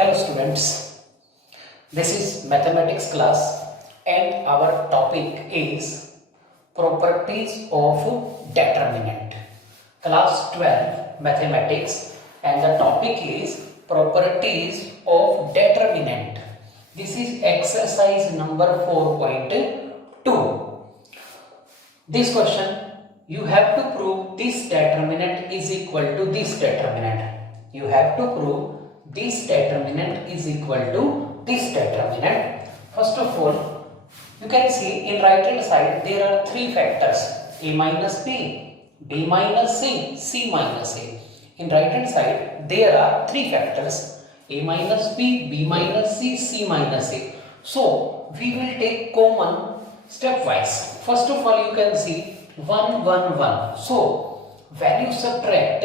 Hello students, this is mathematics class and our topic is properties of determinant. Class 12 mathematics and the topic is properties of determinant. This is exercise number 4.2. This question you have to prove this determinant is equal to this determinant. You have to prove this determinant is equal to this determinant. First of all, you can see in right hand side there are three factors: a minus b, b minus c, c minus a. In right hand side there are three factors: a minus b, b minus c, c minus a. So we will take common stepwise. First of all, you can see 1 1 1. So when you subtract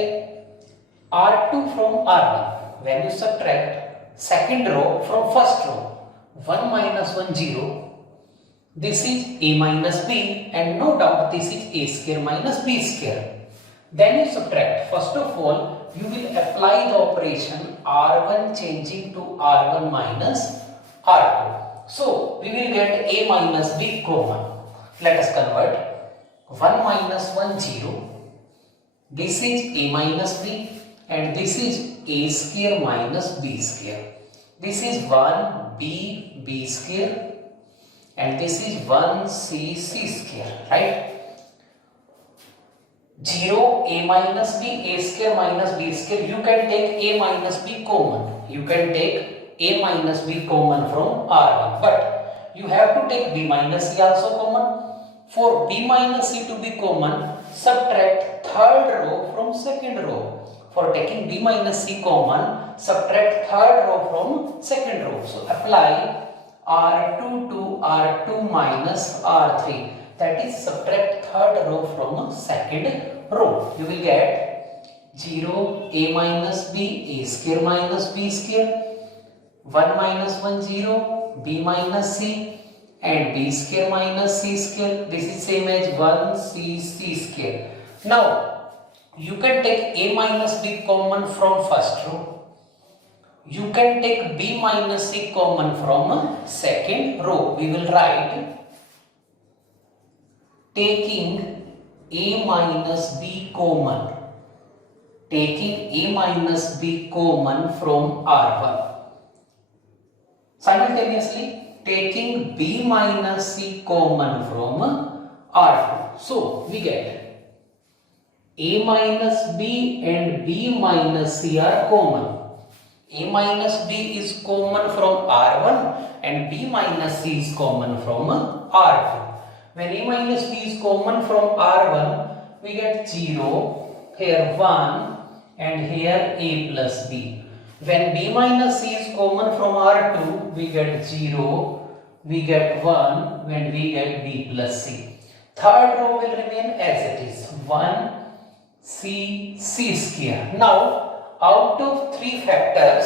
R2 from R1, when you subtract second row from first row, 1 minus 1 0, this is a minus b, and no doubt this is a square minus b square. Then you subtract. First of all, you will apply the operation R1 changing to R1 minus R2. So we will get a minus b common. Let us convert. 1 minus 1 0, this is a minus b, and this is a square minus b square. This is 1 b, b square, and this is 1 c, c square, right? 0 a minus b, a square minus b square. You can take a minus b common. You can take a minus b common from R1, but you have to take b minus c also common. For b minus c to be common, subtract third row from second row. For taking b minus c common, subtract third row from second row. So apply R2 to R2 minus R3. That is, subtract third row from second row. You will get 0 a minus b, a square minus b square, 1 minus 1 0, b minus c, and b square minus c square. This is same as 1 c, c square. Now you can take a minus b common from first row. You can take b minus c common from second row. We will write taking a minus b common. Taking a minus b common from R1. Simultaneously taking b minus c common from R2. So we get a minus b and b minus c are common. A minus b is common from R1 and b minus c is common from R2. When a minus b is common from R1, we get 0, here 1, and here a plus b. When b minus c is common from R2, we get 0, we get 1, when we get b plus c. Third row will remain as it is, 1 c, c square. Now, out of three factors,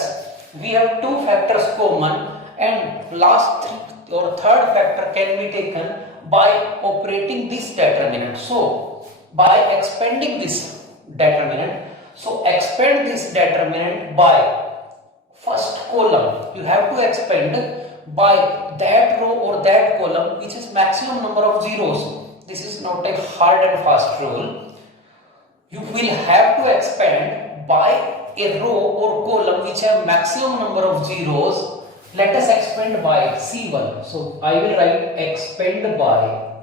we have two factors common, and last or third factor can be taken by operating this determinant. So, by expanding this determinant, so expand this determinant by first column. You have to expand by that row or that column which is maximum number of zeros. This is not a hard and fast rule. You will have to expand by a row or column which have maximum number of zeros. Let us expand by C1. So I will write expand by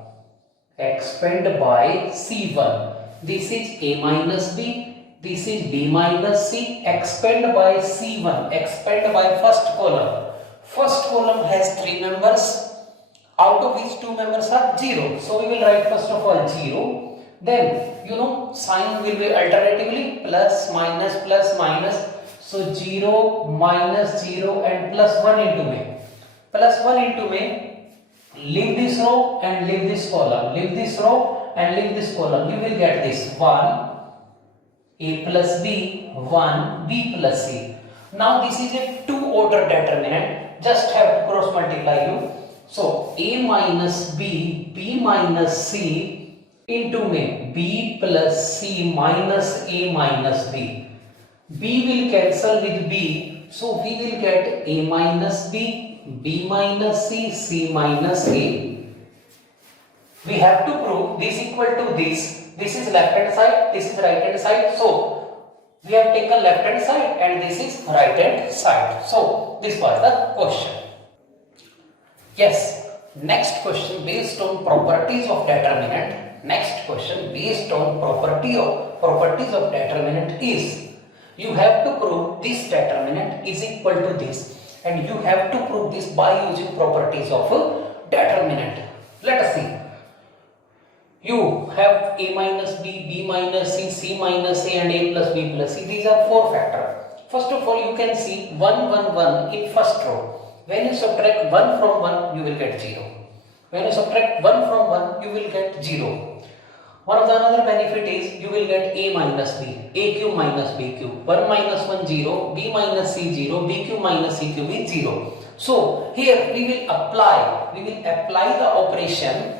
C1. This is a minus b, this is b minus c. Expand by C1. Expand by first column. First column has three members, out of which two members are 0. So we will write first of all 0. Then sign will be alternatively plus minus. So 0 minus 0 and plus 1 into me. Plus 1 into me. Leave this row and leave this column. Leave this row and leave this column. You will get this 1 a plus b, 1 b plus c. Now this is a two order determinant. Just have to cross multiply you. So a minus b, b minus c into me b plus c minus a minus b. B will cancel with B. So we will get A minus B, B minus C, C minus A. We have to prove this equal to this. This is left hand side, this is right hand side. So we have taken left hand side and this is right hand side. So this was the question. Yes, next question based on properties of determinant. Next question based on properties of determinant is, you have to prove this determinant is equal to this, and you have to prove this by using properties of a determinant. Let us see. You have A minus B, B minus C, C minus A and A plus B plus C. These are four factors. First of all, you can see 1, 1, 1 in first row. When you subtract 1 from 1, you will get 0. When you subtract 1 from 1, you will get 0. One of the another benefit is you will get A minus B, A cube minus B cube. 1 minus 1, 0, B minus C 0, B cube minus C cube is 0. So here we will apply the operation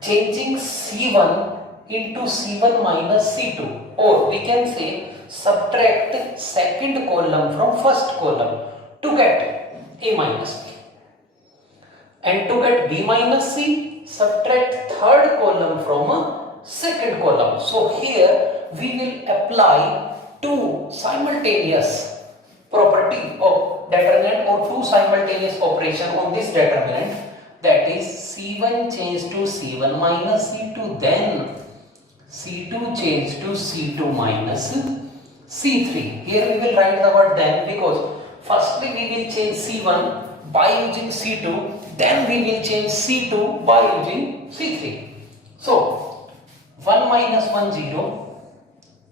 changing C1 into C1 minus C2, or we can say subtract second column from first column to get A minus B. And to get B minus C, subtract third column from a second column. So here we will apply two simultaneous property of determinant or two simultaneous operation on this determinant, that is C1 change to C1 minus C2, then C2 change to C2 minus C3. Here we will write the word then, because firstly we will change C1 by using C2, then we will change C2 by using C3. So 1 minus 1 0,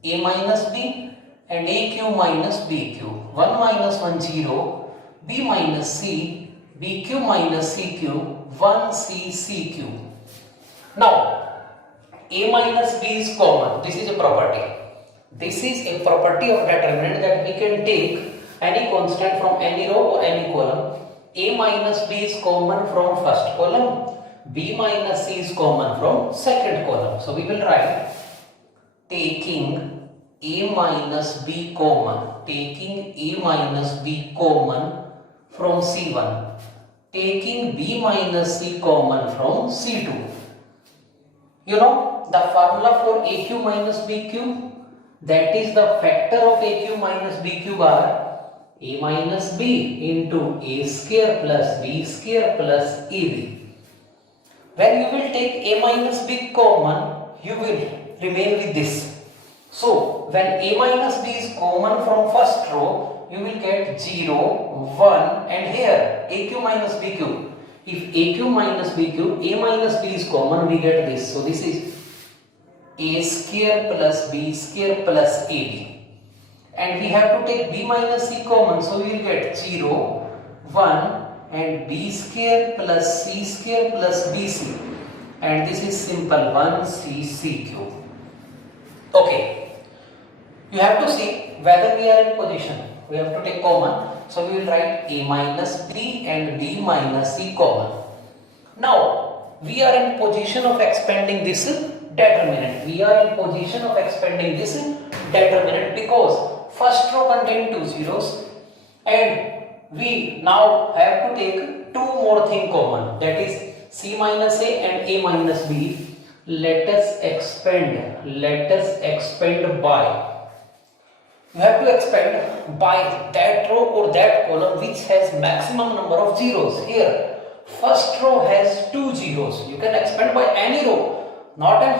A minus B and A cube minus B cube. 1 minus 1 0, B minus C, B cube minus C cube, 1 C C cube. Now A minus B is common. This is a property. This is a property of determinant that we can take any constant from any row or any column. A minus B is common from first column. B minus C is common from second column. So we will write taking A minus B common. Taking A minus B common from C1. Taking B minus C common from C2. You know the formula for A cube minus B cube? That is the factor of A cube minus B cube are A minus B into A square plus B square plus AB. When you will take A minus B common, you will remain with this. So when A minus B is common from first row, you will get 0, 1 and here A cube minus B cube. If A cube minus B cube, A minus B is common, we get this. So this is A square plus B square plus AB. And we have to take B minus C common, so we will get 0, 1 and B square plus C square plus BC. And this is simple 1 C C cube. Okay. You have to see whether we are in position. We have to take common. So we will write A minus B and B minus C common. Now we are in position of expanding this determinant. We are in position of expanding this determinant because first row contains two zeros and we now have to take two more things common, that is C minus A and A minus B. Let us expand by. You have to expand by that row or that column which has maximum number of zeros. Here first row has two zeros. You can expand by any row, not a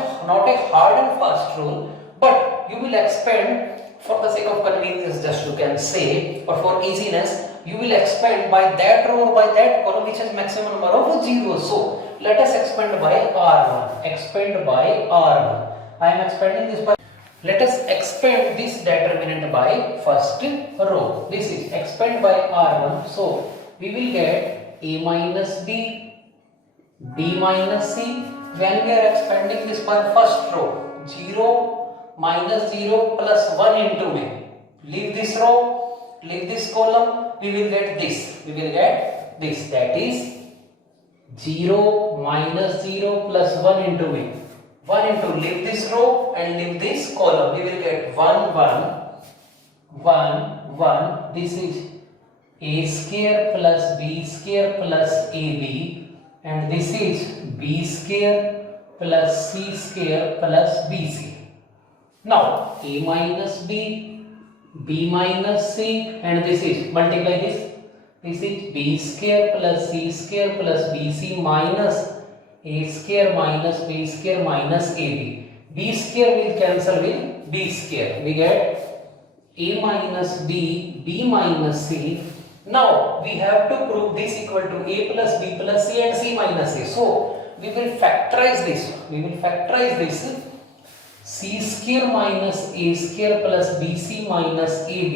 hard and fast rule, but you will expand for the sake of convenience, just you can say, or for easiness, you will expand by that row or by that column which has maximum number of zeros. So let us expand by R1. Expand by R1. I am expanding this by. Let us expand this determinant by first row. This is expand by R1. So we will get A minus B, B minus C. When we are expanding this by first row, 0 minus 0 plus 1 into A. Leave this row, leave this column, we will get this. We will get this. That is 0 minus 0 plus 1 into A. 1 into leave this row and leave this column. We will get 1, 1, 1, 1. This is a square plus b square plus ab, and this is b square plus c square plus bc. Now a minus b, b minus c, and this is multiply this. This is b square plus c square plus bc minus a square minus b square minus ab. B square will cancel with b square. We get a minus b, b minus c. Now we have to prove this equal to a plus b plus c and c minus a. So we will factorize this. We will factorize this. C square minus a square plus bc minus ab.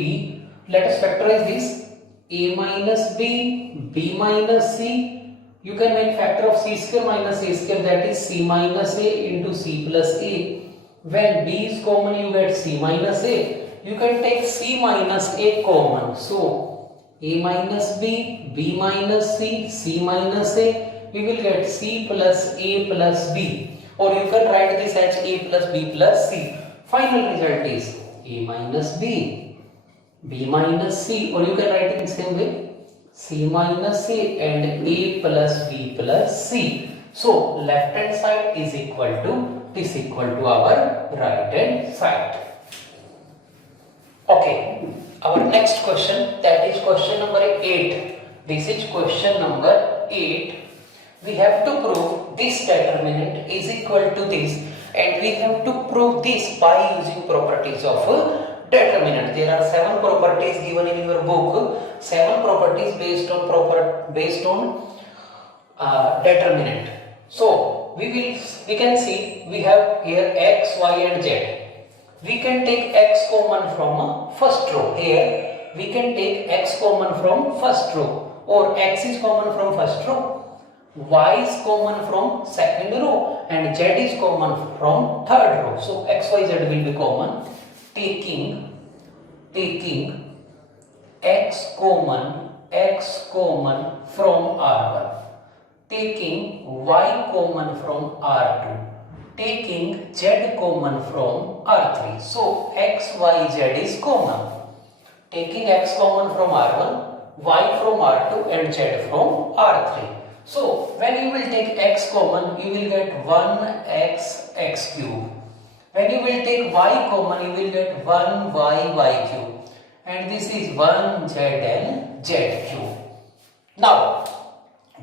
Let us factorize this. A minus b, b minus c. You can make factor of c square minus a square, that is c minus a into c plus a. When b is common, you get c minus a. You can take c minus a common. So a minus b, b minus c, c minus a. We will get c plus a plus b. Or you can write this as a plus b plus c. Final result is a minus b, b minus c, or you can write it in the same way, c minus a and a plus b plus c. So left hand side is equal to this, equal to our right hand side. Okay, our next question, that is question number 8. This is question number 8. We have to prove this determinant is equal to this, and we have to prove this by using properties of determinant. There are 7 properties given in your book. 7 properties based on determinant. So we can see we have here x, y and z. We can take x common from first row. Here we can take x common from first row, or x is common from first row, y is common from second row, and z is common from third row. So x, y, z will be common. Taking x common from R1, taking y common from R2, taking z common from R3. So x, y, z is common. Taking x common from R1, y from R2 and z from R3. So when you will take x common, you will get 1x x cube. When you will take y common, you will get 1y y cube. And this is 1z and z cube. Now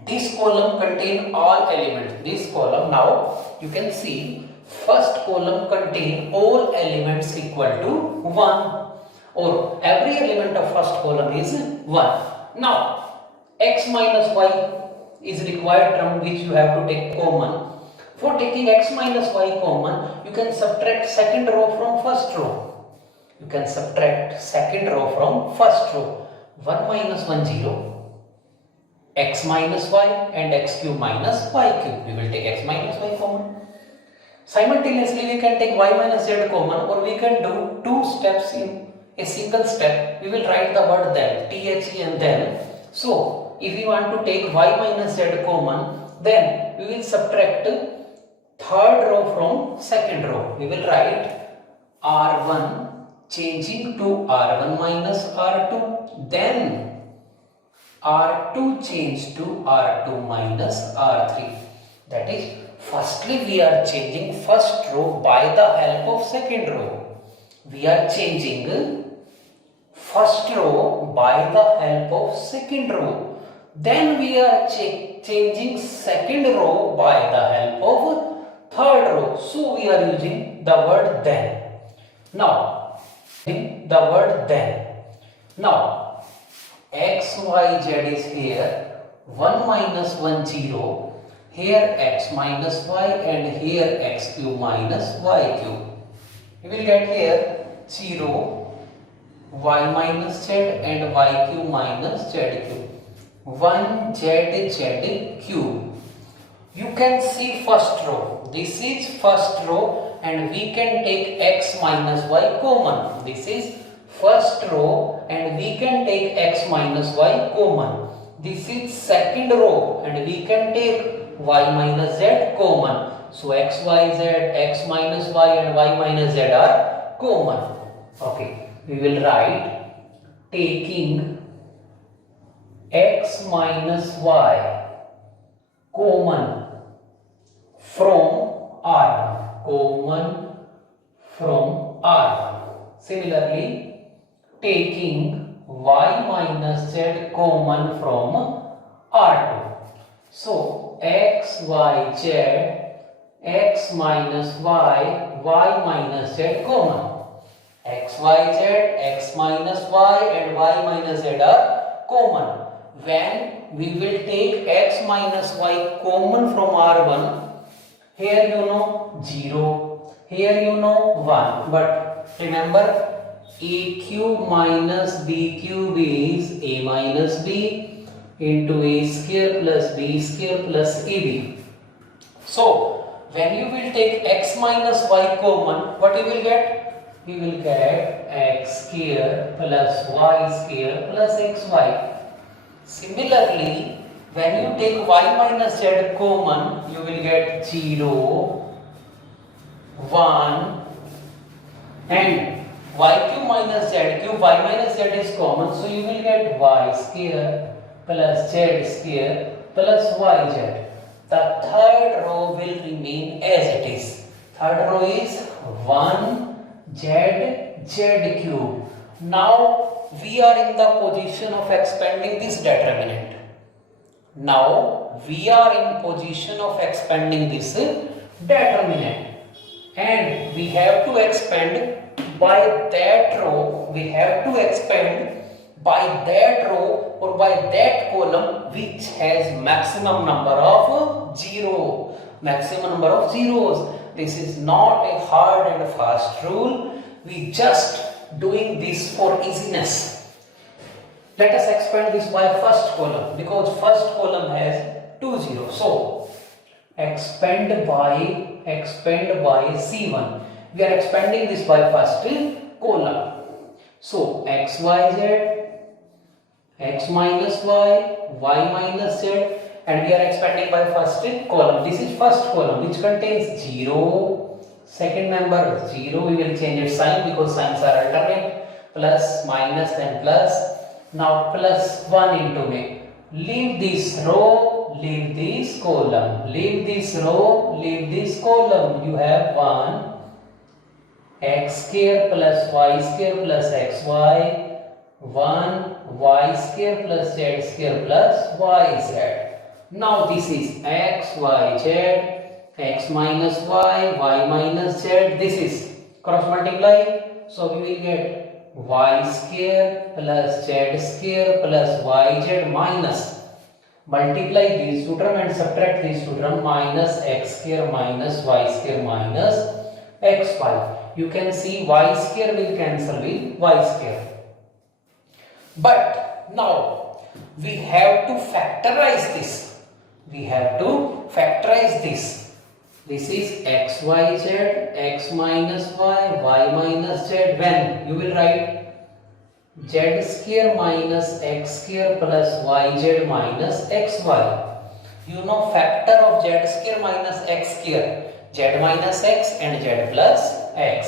this column contain all elements. This column, now you can see first column contain all elements equal to 1, or every element of first column is 1. Now x minus y is required term which you have to take common. For taking x minus y common, you can subtract second row from first row. You can subtract second row from first row. 1 minus 1 0, x minus y and x cube minus y cube. We will take x minus y common. Simultaneously we can take y minus z common, or we can do 2 steps in a single step. We will write the word then, the and then. So if we want to take y minus z common, then we will subtract third row from second row. We will write R1 changing to R1 minus R2, then R2 change to R2 minus R3. That is, firstly we are changing first row by the help of second row. We are changing first row by the help of second row. Then we are changing second row by the help of third row. So we are using the word then. Now x, y, z is here. 1 minus 1 0. Here x minus y, and here x cube minus y cube. We will get here 0, y minus z and y cube minus z cube. 1 z cube. You can see first row. This is first row, and we can take x minus y common. This is first row, and we can take x minus y common. This is second row, and we can take y minus z common. So x, y, z, x minus y and y minus z are common. Okay. we will write taking x minus y common from R1. Common from R1. Similarly, taking y minus z common from R2. So, x, y, z, x minus y, y minus z common. X, y, z, x minus y and y minus z are common. When we will take x minus y common from R1, here you know 0, here you know 1. But remember, a cube minus b cube is a minus b into a square plus b square plus ab. So, when you will take x minus y common, what you will get? You will get x square plus y square plus xy. Similarly, when you take y minus z common, you will get 0, 1 and y cube minus z cube, y minus z is common, so you will get y square plus z square plus yz. The third row will remain as it is. Third row is 1z cube. Now we are in the position of expanding this determinant. Now we are in position of expanding this determinant, and we have to expand by that row. We have to expand by that row or by that column which has maximum number of maximum number of zeros. This is not a hard and fast rule. We just doing this for easiness. Let us expand this by first column, because first column has 2 zeros. So expand by C1. We are expanding this by first column. So x, y, z, x minus y, y minus z, and we are expanding by first column. This is first column which contains 0. Second member 0, we will change its sign because signs are alternate. Plus, minus, then plus. Now plus 1 into me. Leave this row, leave this column. Leave this row, leave this column. You have 1 x square plus y square plus xy. 1 y square plus z square plus yz. Now this is x, y, z, x minus y, y minus z. This is cross multiply. So we will get y square plus z square plus yz minus. Multiply these two terms and subtract these two terms. Minus x square minus y square minus xy. You can see y square will cancel with y square. But now we have to factorize this. We have to factorize this. This is xyz, x minus y, y minus z. When you will write z square minus x square plus yz minus xy. You know factor of z square minus x square, z minus x and z plus x.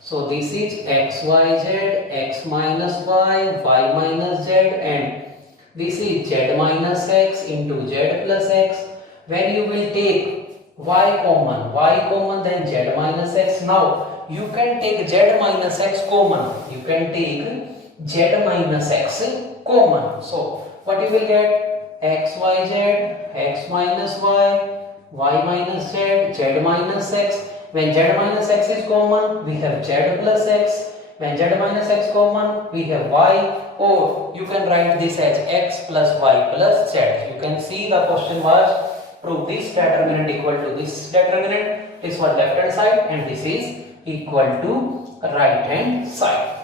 So this is xyz, x minus y, y minus z, and this is z minus x into z plus x. When you will take y common then z minus x. Now you can take z minus x common. You can take z minus x common. So what you will get? xyz, x minus y, y minus z, z minus x. When z minus x is common, we have z plus x. When z minus x common, we have y, or you can write this as x plus y plus z. You can see the question was prove this determinant equal to this determinant. This was left hand side and this is equal to right hand side.